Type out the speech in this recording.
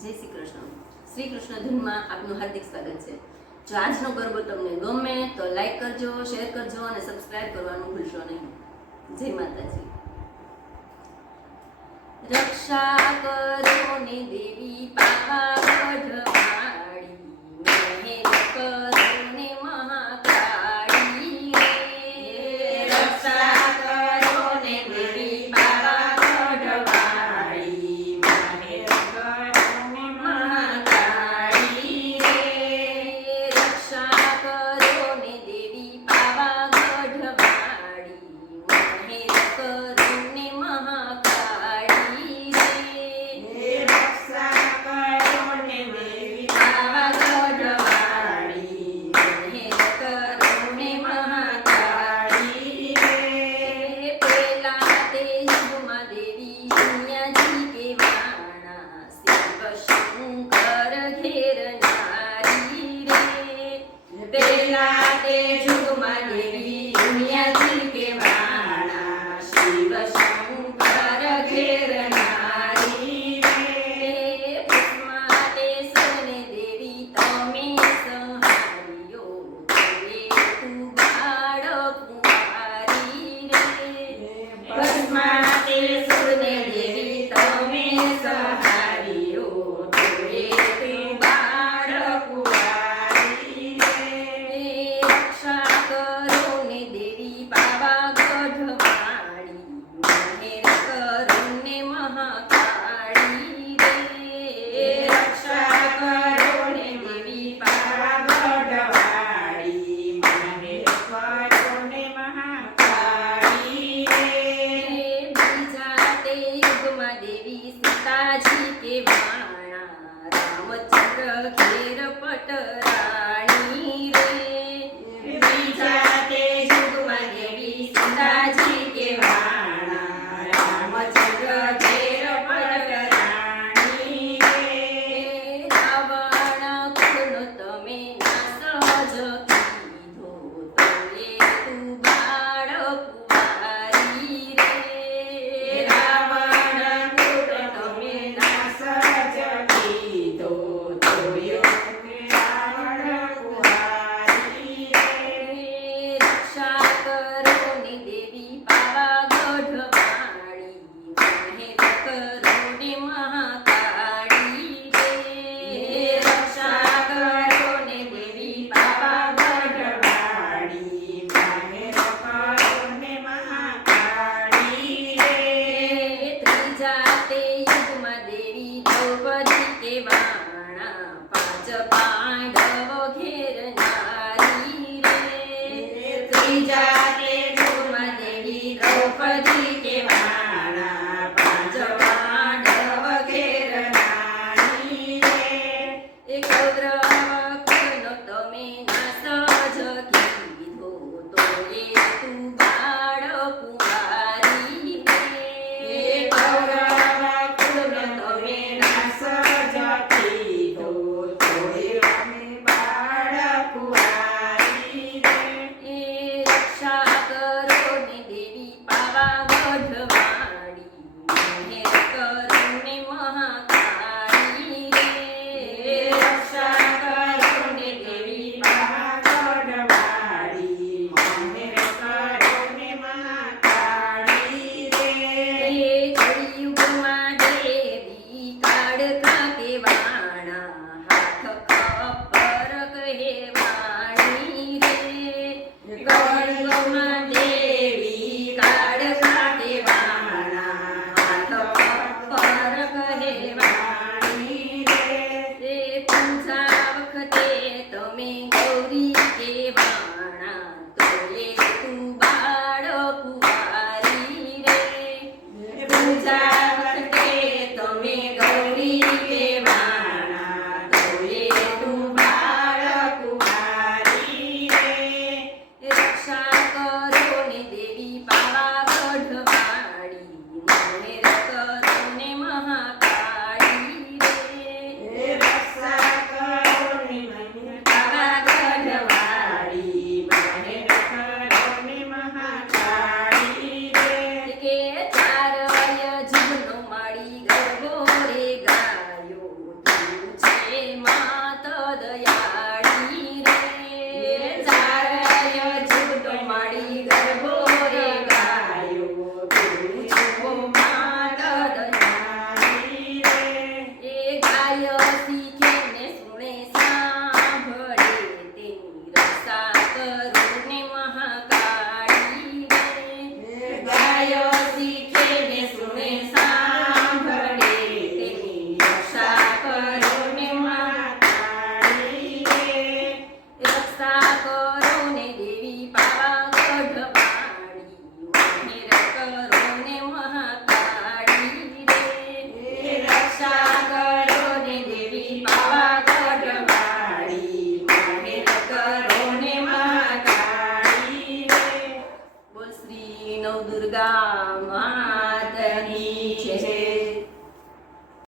જય શ્રી કૃષ્ણ. શ્રી કૃષ્ણ ધૂનમાં આપનું હાર્દિક સ્વાગત છે. જો આજનો ગરબો તમને ગમે તો લાઈક કરજો શેર કરજો અને સબસ્ક્રાઇબ કરવાનું ભૂલશો નહીં. જય માતાજી. રક્ષા કરો ને દેવી પાવા do madeira. 你们。તમે